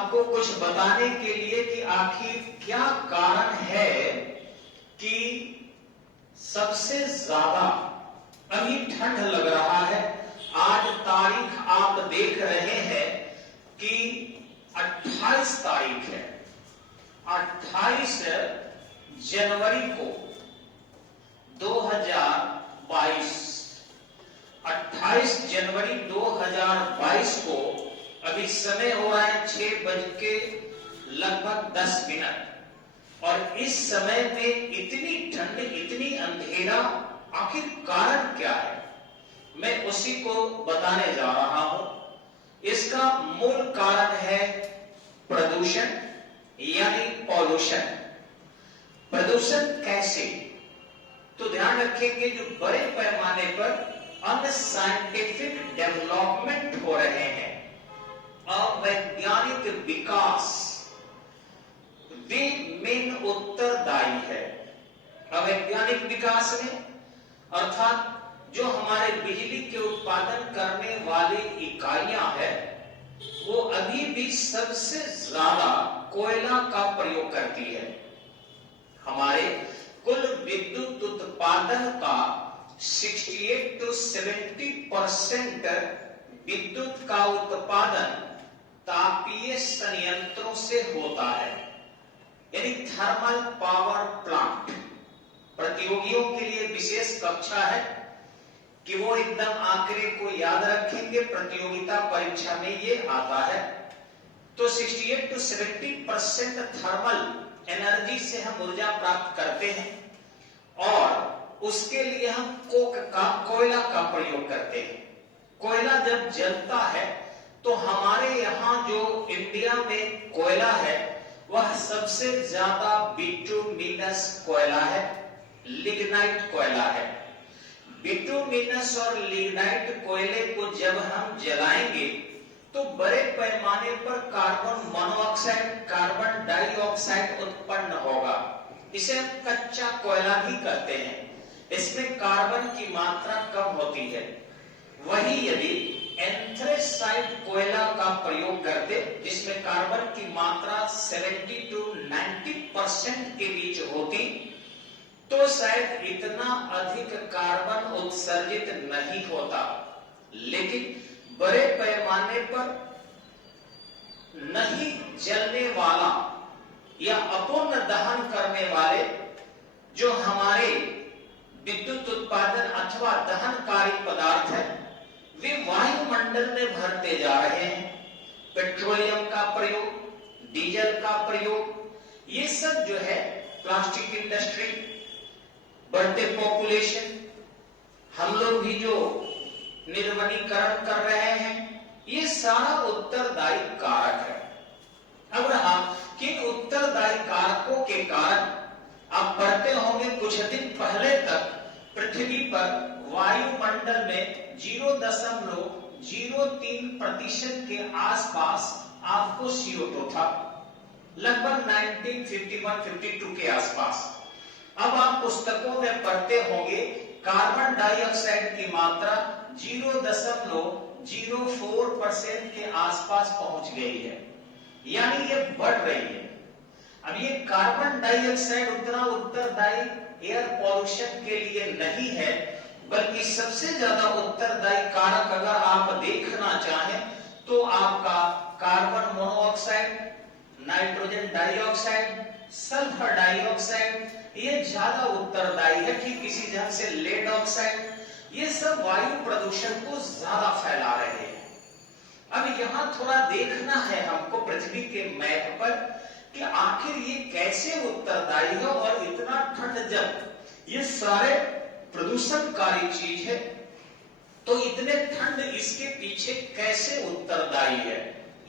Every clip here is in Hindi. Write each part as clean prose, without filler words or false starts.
आपको कुछ बताने के लिए कि आखिर क्या कारण है कि सबसे ज्यादा अभी ठंड लग रहा है। आज तारीख आप देख रहे हैं कि 28 तारीख है। 28 जनवरी को 2022, 28 जनवरी 2022 को अभी समय हो रहा है 6:10 और इस समय में इतनी ठंड, इतनी अंधेरा, आखिर कारण क्या है? मैं उसी को बताने जा रहा हूं। इसका मूल कारण है प्रदूषण यानी पॉल्यूशन। प्रदूषण कैसे? तो ध्यान रखेंगे, जो बड़े पैमाने पर अनसाइंटिफिक डेवलपमेंट हो रहे हैं, अवैज्ञानिक विकास, वे मेन उत्तरदायी है। अवैज्ञानिक विकास में अर्थात जो हमारे बिजली के उत्पादन करने वाली इकाइयां हैं, वो अभी भी सबसे ज्यादा कोयला का प्रयोग करती है। हमारे कुल विद्युत उत्पादन का 68 to 70% विद्युत का उत्पादन तापीय संयंत्रों से होता है, यानी थर्मल पावर प्लांट। प्रतियोगियों के लिए विशेष कक्षा है कि वो एकदम आंकड़े को याद रखेंगे, प्रतियोगिता परीक्षा में ये आता है। तो 68 to 70% थर्मल एनर्जी से हम ऊर्जा प्राप्त करते हैं और उसके लिए हम कोयला का प्रयोग करते हैं। कोयला जब जलता है तो हमारे यहां जो इंडिया में कोयला है वह सबसे ज्यादा बिटुमिनस कोयला है, लिग्नाइट कोयला है। बिटुमिनस और लिग्नाइट कोयले को जब हम जलाएंगे तो बड़े पैमाने पर कार्बन मोनोऑक्साइड, कार्बन डाइऑक्साइड उत्पन्न होगा। इसे हम कच्चा कोयला भी कहते हैं। इसमें कार्बन की मात्रा कम होती है। वही यदि एंथ्रेसाइट कोयला का प्रयोग करते, जिसमें कार्बन की मात्रा 70 to 90% के बीच होती, तो शायद इतना अधिक कार्बन उत्सर्जित नहीं होता। लेकिन बड़े पैमाने पर नहीं जलने वाला या अपूर्ण दहन करने वाले जो हमारे विद्युत उत्पादन अथवा दहनकारी पदार्थ है, वे वायुमंडल में भरते जा रहे हैं। पेट्रोलियम का प्रयोग, डीजल का प्रयोग, ये सब जो है प्लास्टिक इंडस्ट्री, बढ़ते पॉपुलेशन, हम लोग भी जो निर्वनीकरण कर रहे हैं, ये सारा उत्तरदायी कारक है। अब रहा किन उत्तरदायी कारकों के कारण आप पढ़ते होंगे कुछ दिन पहले तक पृथ्वी पर वायुमंडल में 0.03% के आसपास आपको CO2 था, लगभग 1951-52 के आसपास। अब आप पुस्तकों में पढ़ते होंगे कार्बन डाइऑक्साइड की मात्रा 0.04% के आसपास पहुंच गई है, यानी ये बढ़ रही है। अब ये कार्बन डाइऑक्साइड उतना उत्तरदायी एयर पॉल्यूशन के लिए नहीं है, बल्कि सबसे ज्यादा उत्तरदायी कारक अगर आप देखना चाहें तो आपका carbon monoxide, nitrogen dioxide, sulphur dioxide, ये ज्यादा उत्तरदायी है। ठीक इसी ढंग से लेड ऑक्साइड, ये सब वायु प्रदूषण को ज्यादा फैला रहे हैं। अब यहां थोड़ा देखना है हमको पृथ्वी के मैप पर कि आखिर ये कैसे उत्तरदायी है, और इतना ठंड जब ये सारे प्रदूषणकारी चीज है, तो इतने ठंड इसके पीछे कैसे उत्तरदायी है,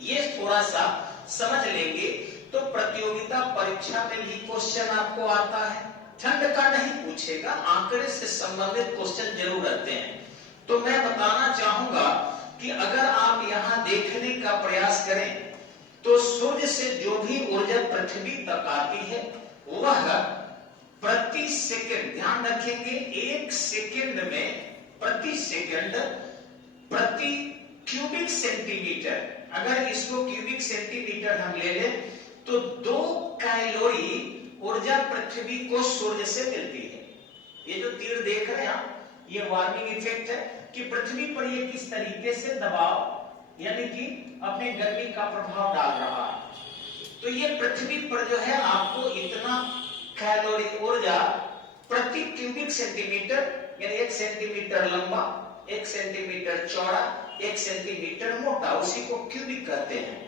ये थोड़ा सा समझ लेंगे तो प्रतियोगिता परीक्षा में भी क्वेश्चन आपको आता है। ठंड का नहीं पूछेगा, आंकड़े से संबंधित क्वेश्चन जरूर रहते हैं। तो मैं बताना चाहूंगा कि अगर आप यहां देखने का प्रयास करें तो सूर्य से जो भी ऊर्जा पृथ्वी तक आती है वह प्रति सेकंड, ध्यान रखेंगे, 1 सेकंड में प्रति सेकंड प्रति क्यूबिक सेंटीमीटर, अगर इसको क्यूबिक सेंटीमीटर सेंटीमीटर हम ले लें तो 2 कैलोरी ऊर्जा पृथ्वी को सूर्य से मिलती है। ये जो तीर देख रहे हैं आप, ये वार्मिंग इफेक्ट है कि पृथ्वी पर ये किस तरीके से दबाव यानी कि अपने गर्मी का प्रभाव डाल रहा है। तो ये पृथ्वी पर जो है आपको इतना कैलोरी ऊर्जा प्रति क्यूबिक सेंटीमीटर, यानी 1 सेंटीमीटर लंबा, 1 सेंटीमीटर चौड़ा, 1 सेंटीमीटर मोटा, उसी को क्यूबिक कहते हैं।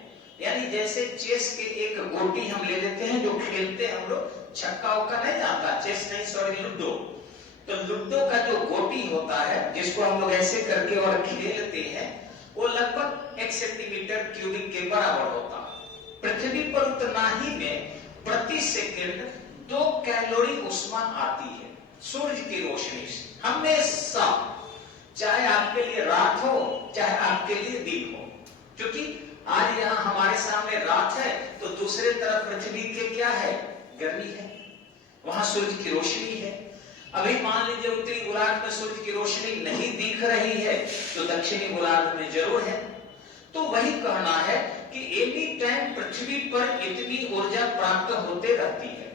यानी जैसे चेस के एक गोटी हम ले लेते हैं जो खेलते हैं हम लोग, छक्का उक्का नहीं आता, चेस नहीं सॉरी लूडो, तो लूडो का जो गोटी होता है जिसको हम लोग ऐसे करके और खेलते हैं, वो लगभग 1 सेंटीमीटर क्यूबिक के बराबर होता है। पृथ्वी पर उतना ही में प्रति सेकंड 2 कैलोरी ऊष्मा आती है सूर्य की रोशनी से, हमेशा, चाहे आपके लिए रात हो चाहे आपके लिए दिन हो। क्योंकि आज यहाँ हमारे सामने रात है तो दूसरे तरफ पृथ्वी के क्या है, गर्मी है, वहां सूर्य की रोशनी है। अभी मान लीजिए उत्तरी गोलार्ध में सूर्य की रोशनी नहीं दिख रही है तो दक्षिणी गोलार्ध में जरूर है। तो वही कहना है कि एनी टाइम पृथ्वी पर इतनी ऊर्जा प्राप्त होते रहती है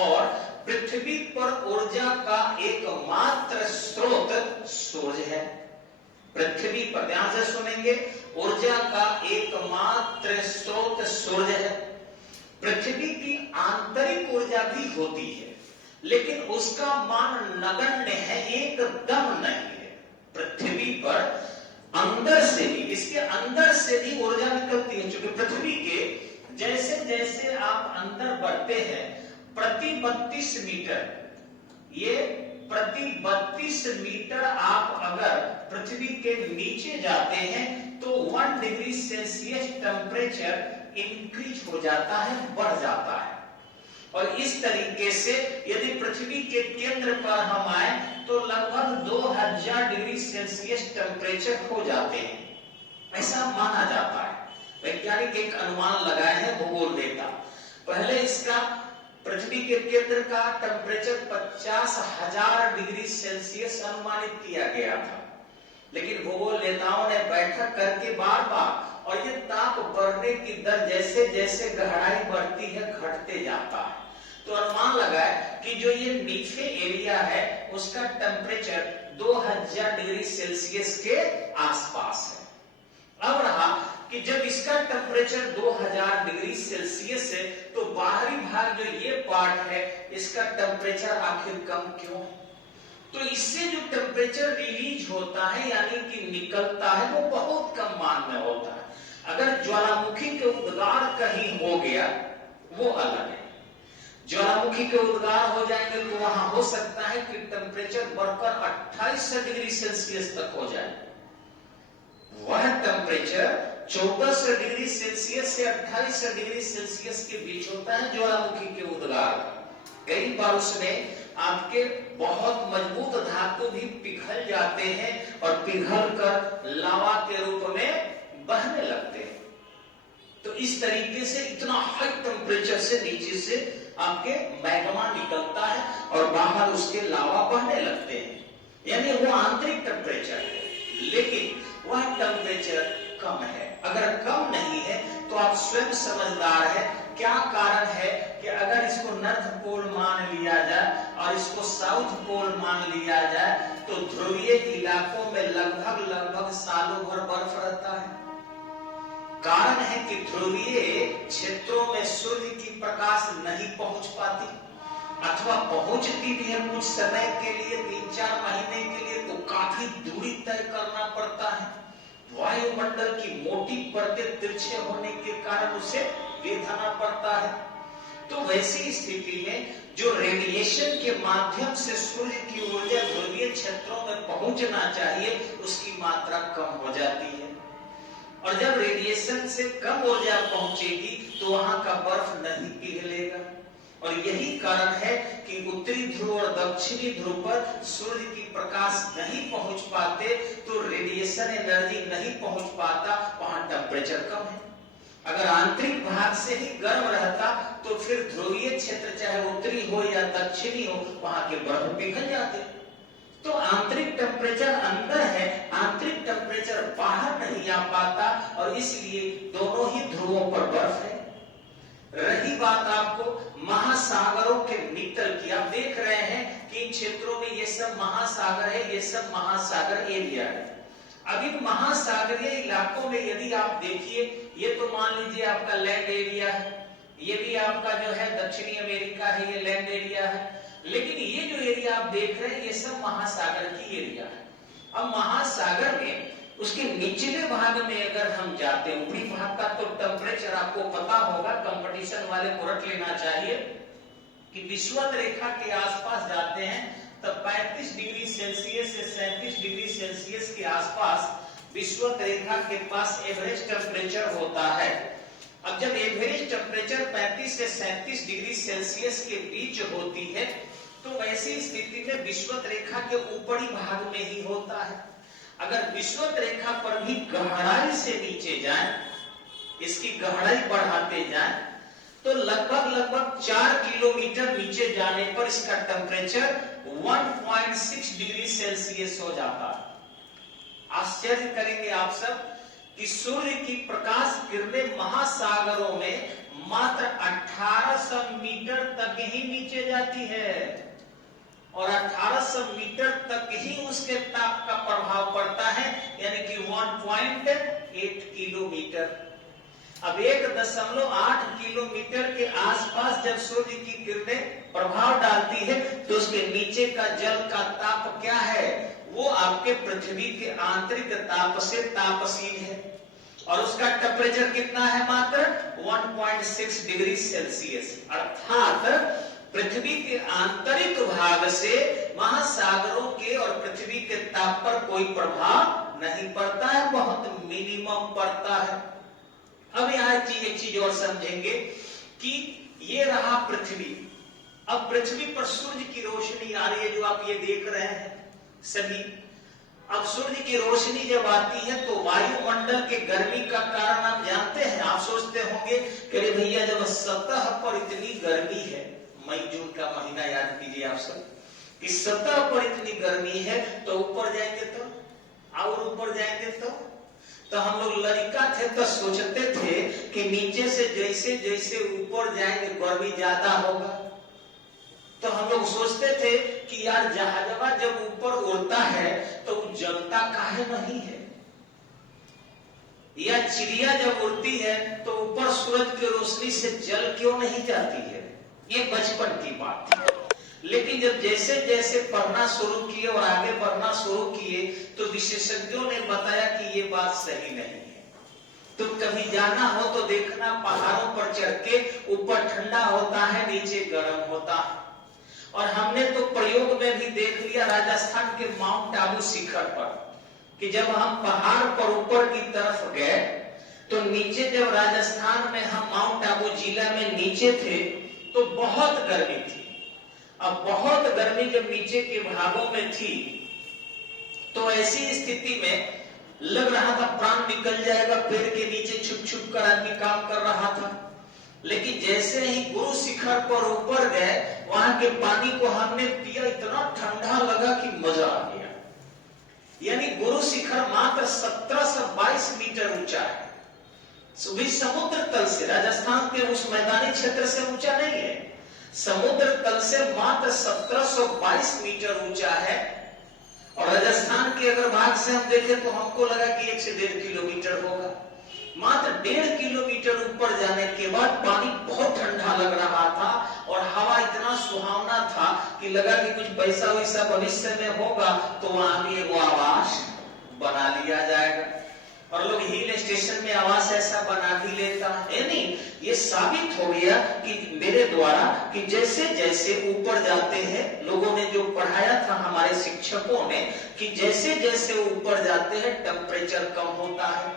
और पृथ्वी पर ऊर्जा का एकमात्र स्रोत सूर्य है। पृथ्वी पर, ध्यान से सुनेंगे, ऊर्जा का एकमात्र स्रोत सूर्य है। पृथ्वी की आंतरिक ऊर्जा भी होती है लेकिन उसका मान नगण्य है, एकदम नहीं है। पृथ्वी पर अंदर से भी, इसके अंदर से भी ऊर्जा निकलती है, क्योंकि पृथ्वी के जैसे जैसे आप अंदर बढ़ते हैं प्रति 32 मीटर, ये प्रति 32 मीटर आप अगर पृथ्वी के नीचे जाते हैं तो 1 डिग्री सेल्सियस टेम्परेचर इंक्रीज हो जाता है, बढ़ जाता है। और इस तरीके से यदि पृथ्वी के केंद्र पर हम आए तो लगभग 2000 डिग्री सेल्सियस टेम्परेचर हो जाते हैं, ऐसा माना जाता है। वैज्ञानिक एक अनुमान लगाए हैं भूगोल डेटा। पहले इसका पृथ्वी के केंद्र का टेम्परेचर 50,000 डिग्री सेल्सियस अनुमानित किया गया था, लेकिन भूगोल नेताओं ने बैठक करके बार बार, और ये ताप बढ़ने की दर जैसे जैसे गहराई बढ़ती है घटते जाता है, तो अनुमान लगाए कि जो ये नीचे एरिया है उसका टेम्परेचर 2000 डिग्री सेल्सियस के आसपास है। अब रहा कि जब इसका टेम्परेचर 2000 डिग्री सेल्सियस है तो बाहरी भाग जो ये पार्ट है इसका टेम्परेचर आखिर कम क्यों है? तो इससे जो टेम्परेचर रिलीज होता है यानी कि निकलता है वो बहुत कम मान में होता है। अगर ज्वालामुखी के उद्गार कहीं हो गया वो अलग है, ज्वालामुखी के उद्गार हो जाएंगे तो वहां हो सकता है कि टेम्परेचर बढ़कर 28 डिग्री सेल्सियस तक हो जाए। वह टेम्परेचर 14 डिग्री सेल्सियस से 28 डिग्री सेल्सियस के बीच होता है ज्वालामुखी के उद्गार। कई बार उसमें आपके बहुत मजबूत धातु भी पिघल जाते हैं और पिघल कर लावा के रूप में बहने लगते हैं। तो इस तरीके से इतना हाई टेम्परेचर से नीचे से आपके मैग्मा निकलता है और बाहर उसके लावा बहने लगते हैं, यानी वो आंतरिक टेम्परेचर है, लेकिन वह टेम्परेचर कम है। अगर कम नहीं है तो आप स्वयं समझदार है क्या कारण है कि अगर इसको नॉर्थ पोल मान लिया जाए और इसको साउथ पोल मान लिया जाए तो ध्रुवीय इलाकों में लगभग सालों भर बर्फ रहता है। कारण है कि ध्रुवीय क्षेत्रों में सूर्य की प्रकाश नहीं पहुंच पाती, अथवा पहुंचती भी है कुछ समय के लिए, 3-4 महीने के लिए, तो काफी दूरी तय करना पड़ता है। वायुमंडल की मोटी परतें तिरछे होने के कारण उसे वेधना पड़ता है। तो वैसी स्थिति में जो रेडिएशन के माध्यम से सूर्य की ऊर्जा ध्रुवीय क्षेत्रों में पहुंचना चाहिए उसकी मात्रा कम हो जाती है, और जब रेडिएशन से कम ऊर्जा पहुंचेगी तो वहां का बर्फ नहीं पिघलेगा। और यही कारण है कि उत्तरी ध्रुव और दक्षिणी ध्रुव पर सूर्य की प्रकाश नहीं पहुंच पाते, तो रेडिएशन एनर्जी नहीं पहुंच पाता, वहां टेम्परेचर कम है। अगर आंतरिक भाग से ही गर्म रहता तो फिर ध्रुवीय क्षेत्र चाहे उत्तरी हो या दक्षिणी हो वहां के बर्फ पिघल जाते। तो आंतरिक टेम्परेचर अंदर है, आंतरिक टेम्परेचर बाहर नहीं आ पाता, और इसलिए दोनों ही ध्रुवों पर बर्फ है। रही बात आपको महासागरों के निकल की, आप देख रहे हैं कि इन क्षेत्रों में ये सब महासागर है, ये सब महासागर एरिया है। अब इन महासागरीय इलाकों में यदि आप देखिए, ये तो मान लीजिए आपका लैंड एरिया है, ये भी आपका जो है दक्षिणी अमेरिका है, ये लैंड एरिया है। लेकिन ये जो एरिया आप देख रहे हैं ये सब महासागर की एरिया है। अब महासागर में उसके निचले भाग में अगर हम जाते हैं, ऊपरी भाग का तो टेम्परेचर आपको पता होगा, कंपटीशन वाले को रट लेना चाहिए कि विषुवत रेखा के आसपास जाते हैं तब 35 डिग्री सेल्सियस से 37 डिग्री सेल्सियस के आसपास विषुवत रेखा के पास एवरेज टेम्परेचर होता है। अब जब एवरेज टेम्परेचर 35 से 37 डिग्री सेल्सियस के बीच होती है तो वैसी स्थिति में विषुवत रेखा के ऊपरी भाग में ही होता है। अगर विषुवत रेखा पर भी गहराई से नीचे जाएं, इसकी गहराई बढ़ाते जाएं, तो लगभग 4 किलोमीटर नीचे जाने पर इसका टेम्परेचर 1.6 डिग्री सेल्सियस हो जाता है। आश्चर्य करेंगे आप सब कि सूर्य की प्रकाश किरणें महासागरों में मात्र 1800 मीटर तक ही नीचे जाती है और 1800 मीटर तक ही उसके ताप का प्रभाव पड़ता है, यानी कि 1.8 किलोमीटर। अब 1.8 किलोमीटर के आसपास जब सूर्य की किरणें प्रभाव डालती है तो उसके नीचे का जल का ताप क्या है, वो आपके पृथ्वी के आंतरिक ताप से तापशील है और उसका टेम्परेचर कितना है, मात्र 1.6 डिग्री सेल्सियस। अर्थात पृथ्वी के आंतरिक भाग से महासागरों के और पृथ्वी के ताप पर कोई प्रभाव नहीं पड़ता है, बहुत मिनिमम पड़ता है। अब यहाँ एक चीज और समझेंगे कि ये रहा पृथ्वी। अब पृथ्वी पर सूर्य की रोशनी आ रही है जो आप ये देख रहे हैं सभी। अब सूर्य की रोशनी जब आती है तो वायुमंडल के गर्मी का कारण आप जानते हैं। आप सोचते होंगे कि अरे भैया जब सतह पर इतनी गर्मी है, मई जून का महीना याद कीजिए आप सब, कि सतह पर इतनी गर्मी है तो ऊपर जाएंगे तो, और ऊपर जाएंगे तो हम लोग लड़का थे तो सोचते थे कि नीचे से जैसे जैसे ऊपर जाएंगे गर्मी ज्यादा होगा। तो हम लोग सोचते थे कि यार जहाजवा जब ऊपर उड़ता है तो जलता काहे नहीं है, या चिड़िया जब उड़ती है तो ऊपर सूरज की रोशनी से जल क्यों नहीं जाती है। ये बचपन की बात थी। लेकिन जब जैसे जैसे पढ़ना शुरू किए और आगे बढ़ना शुरू किए तो विशेषज्ञों ने बताया कि ये बात सही नहीं है। तुम कभी जाना हो तो देखना, पहाड़ों पर चढ़ के ऊपर ठंडा होता है, नीचे गर्म होता है। और हमने तो प्रयोग में भी देख लिया राजस्थान के माउंट आबू शिखर पर, कि जब हम पहाड़ पर ऊपर की तरफ गए तो नीचे जब राजस्थान में हम माउंट आबू जिला में नीचे थे तो बहुत गर्मी थी। अब बहुत गर्मी जब नीचे के भागों में थी तो ऐसी स्थिति में लग रहा था प्राण निकल जाएगा, पेड़ के नीचे छुप छुप कर आदमी काम कर रहा था। लेकिन जैसे ही गुरु शिखर पर ऊपर गए, वहां के पानी को हमने पिया, इतना ठंडा लगा कि मजा आ गया। यानी गुरु शिखर मात्र 1722 मीटर ऊंचा है, समुद्र तल से, राजस्थान के उस मैदानी क्षेत्र से ऊंचा नहीं है, समुद्र तल से मात्र 1722 मीटर ऊंचा है। और राजस्थान के अगर भाग से हम देखें तो हमको लगा कि 1 से 1.5 किलोमीटर होगा। मात्र 1.5 किलोमीटर ऊपर जाने के बाद पानी बहुत ठंडा लग रहा था और हवा इतना सुहावना था कि लगा कि कुछ पैसा वैसा भविष्य में होगा तो वहां भी एक आवास बना लिया जाएगा। और लोग हिल स्टेशन में आवास ऐसा बना भी लेता है। नहीं, ये साबित हो गया कि मेरे द्वारा कि जैसे जैसे ऊपर जाते हैं, लोगों ने जो पढ़ाया था हमारे शिक्षकों ने, कि जैसे जैसे ऊपर जाते हैं टेम्परेचर कम होता है।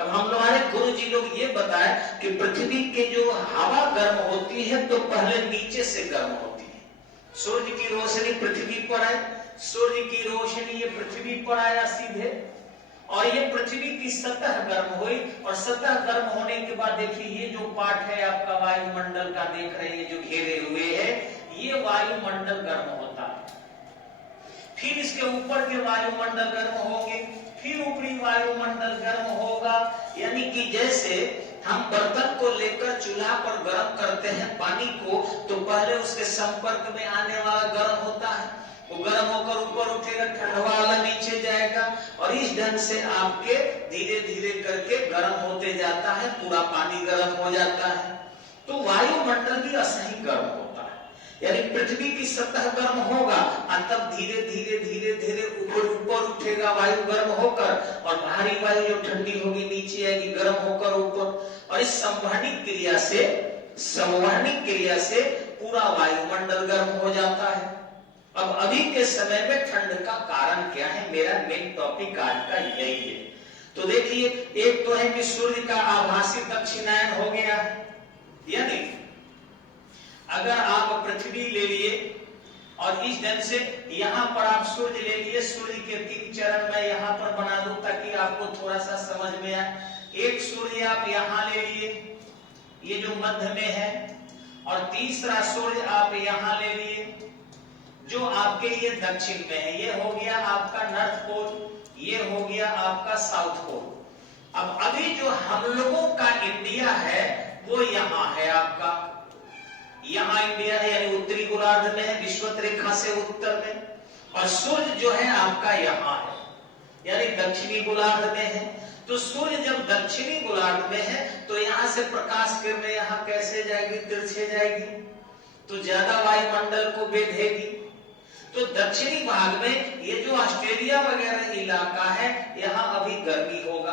अब हम हमारे गुरु जी लोग ये बताए कि पृथ्वी के जो हवा गर्म होती है तो पहले नीचे से गर्म होती है। सूर्य की रोशनी पृथ्वी पर है, सूर्य की रोशनी ये पृथ्वी पर आया सीधे, और ये पृथ्वी की सतह गर्म हुई। और सतह गर्म होने के बाद देखिए ये जो पार्ट है आपका वायुमंडल का देख रहे हैं जो घेरे हुए है, ये वायुमंडल गर्म होता है। फिर इसके ऊपर के वायुमंडल गर्म होंगे, फिर ऊपरी वायुमंडल गर्म होगा। यानी कि जैसे हम बर्तन को लेकर चूल्हा पर गर्म करते हैं पानी को, तो पहले उसके संपर्क में आने वाला गर्म होता है, वो गर्म होकर ऊपर उठेगा, ठंडा वाला नीचे जाएगा, और इस ढंग से आपके धीरे धीरे करके गर्म होते जाता है, पूरा पानी गर्म हो जाता है। तो वायुमंडल भी असही गर्म होता है, यानी पृथ्वी की सतह गर्म होगा और तब धीरे धीरे धीरे धीरे ऊपर उठेगा वायु गर्म होकर, और बाहरी वायु जो ठंडी होगी नीचे आएगी गर्म होकर ऊपर, और इस संवहनिक क्रिया से पूरा वायुमंडल गर्म हो जाता है। अब अभी के समय में ठंड का कारण क्या है, मेरा मेन टॉपिक आज का यही है। तो देखिए, एक तो है कि सूर्य का आभासी दक्षिणायन हो गया है, यानी अगर आप पृथ्वी ले लिए और इस ढंग से यहां पर आप सूर्य ले लिए, सूर्य के 3 चरण मैं यहां पर बना दूं ताकि आपको थोड़ा सा समझ में आए। एक सूर्य आप यहां ले लिए, ये जो मध्य में है, और तीसरा सूर्य आप यहां ले लिए जो आपके ये दक्षिण में है, ये हो गया आपका नॉर्थ पोल, ये हो गया आपका साउथ पोल। अब अभी जो हम लोगों का इंडिया है वो यहाँ है, आपका यहाँ इंडिया है, यानी उत्तरी गोलार्ध में है, विषुवत रेखा से उत्तर में, और सूर्य जो है आपका यहाँ है, यानी दक्षिणी गोलार्ध में है। तो सूर्य जब दक्षिणी गोलार्ध में है तो यहाँ से प्रकाश किरणें यहाँ कैसे जाएगी, तिरछे जाएगी, तो ज्यादा वायुमंडल को बेधेगी। तो दक्षिणी भाग में ये जो ऑस्ट्रेलिया वगैरह इलाका है यहाँ अभी गर्मी होगा,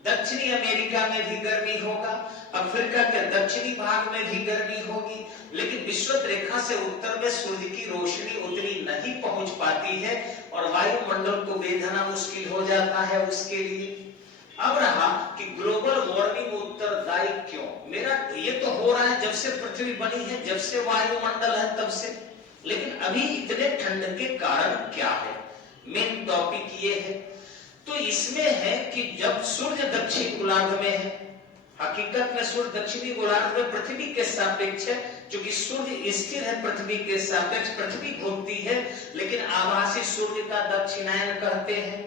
दक्षिणी अमेरिका में भी गर्मी होगा, अफ्रीका के दक्षिणी भाग में भी गर्मी होगी, लेकिन विषुवत रेखा से उत्तर में सूर्य की रोशनी उतनी नहीं पहुंच पाती है और वायुमंडल को बेधना मुश्किल हो जाता है उसके लिए। अब रहा कि ग्लोबल वार्मिंग उत्तरदायी क्यों, मेरा ये तो हो रहा है जब से पृथ्वी बनी है, जब से वायुमंडल है तब से, लेकिन अभी इतने ठंड के कारण क्या है, मेन टॉपिक ये है। तो इसमें है कि जब सूर्य दक्षिण गोलार्ध में है, हकीकत में सूर्य दक्षिणी गोलार्ध में पृथ्वी के सापेक्ष है, क्योंकि सूर्य स्थिर है पृथ्वी के सापेक्ष, पृथ्वी घूमती है, लेकिन आभासी सूर्य का दक्षिणायन कहते हैं,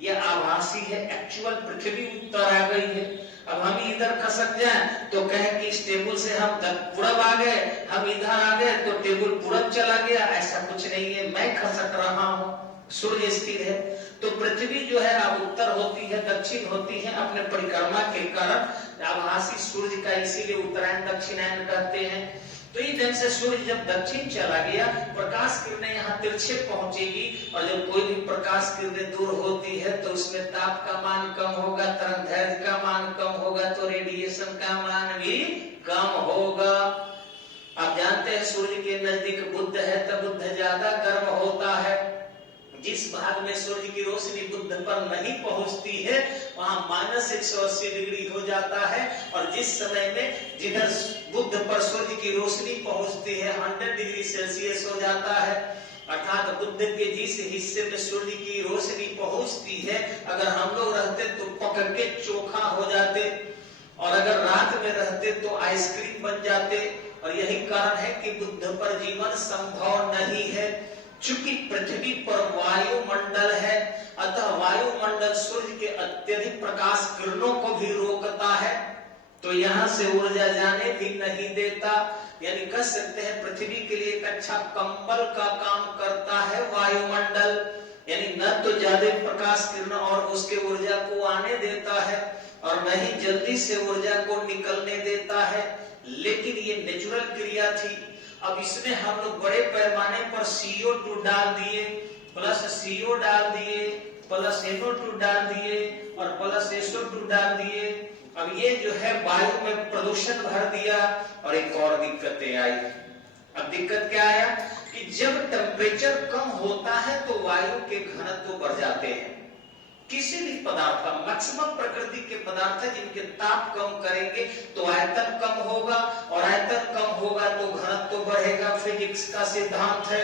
यह आभासी है, एक्चुअल पृथ्वी उत्तर आ गई है। अब हम इधर खसक जाएं तो कहें कि इस टेबल से हम पूरब आ गए, हम इधर आ गए तो टेबल पूरब चला गया, ऐसा कुछ नहीं है, मैं खसक रहा हूं, सूर्य स्थिर है। तो पृथ्वी जो है अब उत्तर होती है, दक्षिण होती है अपने परिक्रमा के कारण, आभासी सूर्य का इसीलिए उत्तरायण दक्षिणायन कहते हैं। तो इस ढंग से सूर्य जब दक्षिण चला गया, प्रकाश किरणें यहाँ तिरछे पहुंचेगी, और जब कोई भी प्रकाश किरणें दूर होती है तो उसमें ताप का मान कम होगा, तरंगदैर्घ्य का मान कम होगा, तो रेडिएशन का मान भी कम होगा। आप जानते हैं सूर्य के नजदीक बुध है तो बुध ज्यादा गर्म होता है, जिस भाग में सूर्य की रोशनी बुध पर नहीं पहुंचती है वहां -180 डिग्री हो जाता है, और जिस समय में जिधर बुध पर सूर्य की रोशनी पहुंचती है 100 डिग्री सेल्सियस हो जाता है। अर्थात बुध के जिस हिस्से में सूर्य की रोशनी पहुंचती है, अगर हम लोग रहते तो पक के चोखा हो जाते, और अगर रात में रहते तो आइसक्रीम बन जाते, और यही कारण है कि बुध पर जीवन संभव नहीं है। चूंकि पृथ्वी पर वायुमंडल है, अतः वायुमंडल सूर्य के अत्यधिक प्रकाश किरणों को भी रोकता है, तो यहाँ से ऊर्जा जाने भी नहीं देता। यानी कह सकते हैं पृथ्वी के लिए एक अच्छा कंबल का काम करता है वायुमंडल, यानी न तो ज्यादा प्रकाश किरण और उसके ऊर्जा को आने देता है और न ही जल्दी से ऊर्जा को निकलने देता है, लेकिन ये नेचुरल क्रिया थी। अब इसमें हम लोग बड़े पैमाने पर CO2 डाल दिए, प्लस CO डाल दिए, प्लस NO2 डाल दिए और प्लस SO2 डाल दिए। अब ये जो है वायु में प्रदूषण भर दिया, और एक और दिक्कतें आई। अब दिक्कत क्या आया कि जब टेम्परेचर कम होता है तो वायु के घनत्व बढ़ जाते हैं। किसी भी पदार्थ, मैक्सिमम प्रकृति के पदार्थ जिनके ताप कम करेंगे तो आयतन कम होगा, और आयतन कम होगा तो घनत्व बढ़ेगा, फिजिक्स का सिद्धांत है।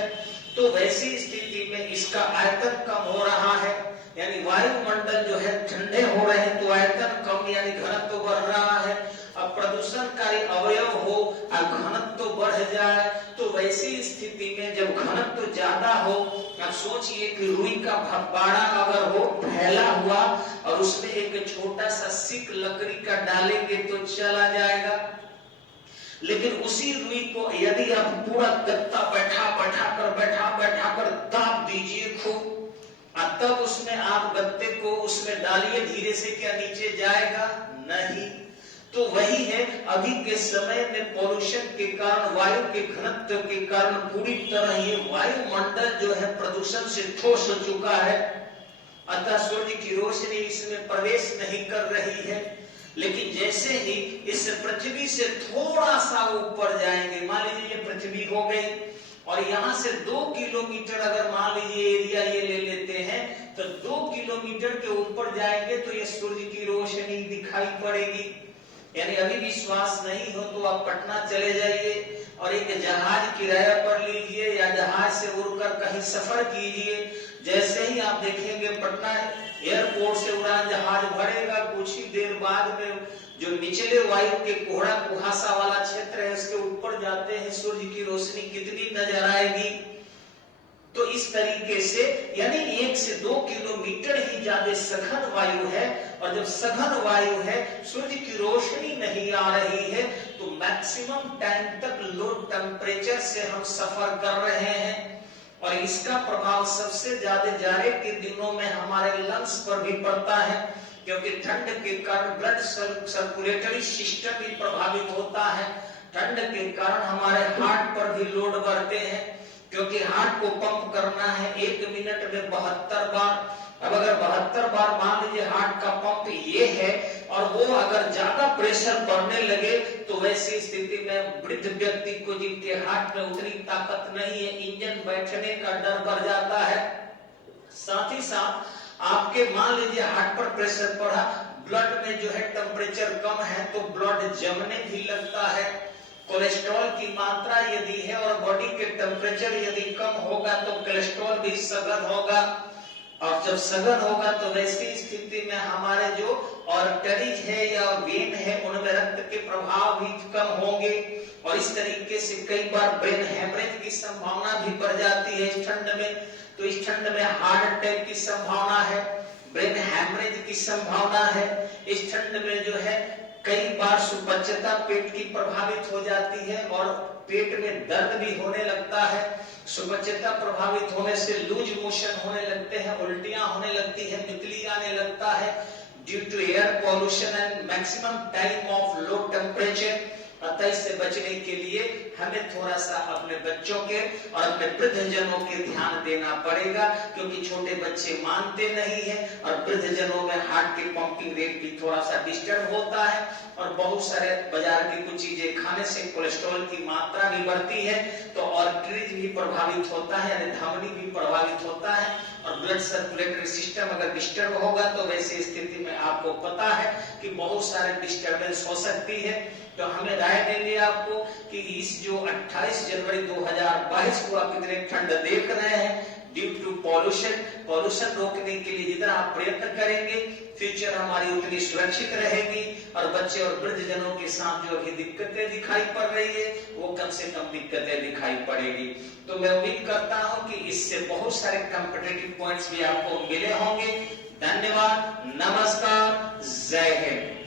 तो वैसी स्थिति में इसका आयतन कम हो रहा है, यानी वायुमंडल जो है ठंडे हो रहे हैं तो आयतन कम यानी घनत्व बढ़ रहा है। अब प्रदूषणकारी अवयव हो और घनत्व बढ़ जाए तो वैसे ऐसी स्थिति में जब घनत्व तो ज्यादा हो, अब सोचिए कि रुई का भब्बाड़ा अगर हो फैला हुआ और उसमें एक छोटा सा सिक लकड़ी का डालेंगे तो चला जाएगा। लेकिन उसी रुई को यदि आप पूरा गत्ता बैठा कर दाब दीजिए खूब, तब उसमें आप गत्ते को उसमें डालिए, धीरे से क्या नीचे जाएगा? नहीं। तो वही है, अभी के समय में पोल्यूशन के कारण, वायु के घनत्व के कारण पूरी तरह ये वायुमंडल जो है प्रदूषण से ठोस हो चुका है। अतः सूर्य की रोशनी इसमें प्रवेश नहीं कर रही है। लेकिन जैसे ही इस पृथ्वी से थोड़ा सा ऊपर जाएंगे, मान लीजिए ये पृथ्वी हो गई और यहाँ से 2 किलोमीटर अगर मान लीजिए एरिया ये ले लेते हैं, तो 2 किलोमीटर के ऊपर जाएंगे तो ये सूर्य की रोशनी दिखाई पड़ेगी। यानी अभी विश्वास नहीं हो तो आप पटना चले जाइए और एक जहाज किराया पर लीजिए या जहाज से उड़कर कहीं सफर कीजिए। जैसे ही आप देखेंगे पटना एयरपोर्ट से उड़ान जहाज भरेगा, कुछ ही देर बाद में जो निचले वायु के कोहरा कुहासा वाला क्षेत्र है उसके ऊपर जाते हैं, सूर्य की रोशनी कितनी नजर आएगी। तो इस तरीके से यानी 1 से 2 किलोमीटर ही ज्यादा सघन वायु है, और जब सघन वायु है, सूर्य की रोशनी नहीं आ रही है, तो मैक्सिमम टाइम तक लो टेम्परेचर से हम सफर कर रहे हैं। और इसका प्रभाव सबसे ज्यादा जाड़े के दिनों में हमारे लंग्स पर भी पड़ता है, क्योंकि ठंड के कारण ब्लड सर्कुलेटरी सिस्टम भी प्रभावित होता है। ठंड के कारण हमारे हार्ट पर भी लोड बढ़ते हैं, क्योंकि हार्ट को पंप करना है 1 मिनट में 72 बार। अब अगर 72 बार मान लीजिए हार्ट का पंप ये है और वो अगर ज्यादा प्रेशर पड़ने लगे, तो वैसी स्थिति में वृद्ध व्यक्ति को जिनके हार्ट में उतनी ताकत नहीं है, इंजन बैठने का डर बढ़ जाता है। साथ ही साथ आपके मान लीजिए हार्ट पर प्रेशर पड़ा, ब्लड में जो है टेम्परेचर कम है तो ब्लड जमने भी लगता है। कोलेस्ट्रॉल की मात्रा यदि है और बॉडी के टेम्परेचर यदि कम होगा तो कोलेस्ट्रॉल भी सघन होगा, और जब सघन होगा तो वैसी स्थिति में हमारे जो आर्टरीज है या वेन है उनमें रक्त के प्रभाव भी कम होंगे, और इस तरीके से कई बार ब्रेन हेमरेज की संभावना भी बढ़ जाती है इस ठंड में। तो इस ठंड में हार्ट अटैक की संभावना है, ब्रेन हेमरेज की संभावना है। इस ठंड में जो है कई बार सुपच्यता पेट की प्रभावित हो जाती है और पेट में दर्द भी होने लगता है। सुपच्यता प्रभावित होने से लूज मोशन होने लगते हैं, उल्टियां होने लगती है, मितली आने लगता है, due to air pollution and maximum time of low temperature. अतः इससे बचने के लिए हमें थोड़ा सा अपने बच्चों के और अपने वृद्धजनों के ध्यान देना पड़ेगा, क्योंकि छोटे बच्चे मानते नहीं है और वृद्धजनों में हार्ट की पंपिंग रेट भी थोड़ा सा डिस्टर्ब होता है, और बहुत सारे बाजार की कुछ चीजें खाने से कोलेस्ट्रॉल की मात्रा भी बढ़ती है, तो आर्टरीज भी प्रभावित होता है, यानी धमनी भी प्रभावित होता है, और ब्लड सर्कुलेटरी सिस्टम अगर डिस्टर्ब होगा तो वैसी स्थिति में आपको पता है कि बहुत सारे डिस्टर्बेंस हो सकती है। तो हमें राय देंगे आपको कि इस जो 28 जनवरी 2022 को आप इतने ठंड देख रहे हैं ड्यू टू पॉल्यूशन रोकने के लिए जितना आप प्रयत्न करेंगे, फ्यूचर हमारी उतनी सुरक्षित रहेगी, और बच्चे और वृद्धजनों के साथ जो अभी दिक्कतें दिखाई पड़ रही है वो कम से कम दिक्कतें दिखाई पड़ेगी। तो मैं उम्मीद करता हूं कि इससे बहुत सारे कॉम्पिटिटिव पॉइंट्स भी आपको मिले होंगे। धन्यवाद, नमस्कार, जय हिंद।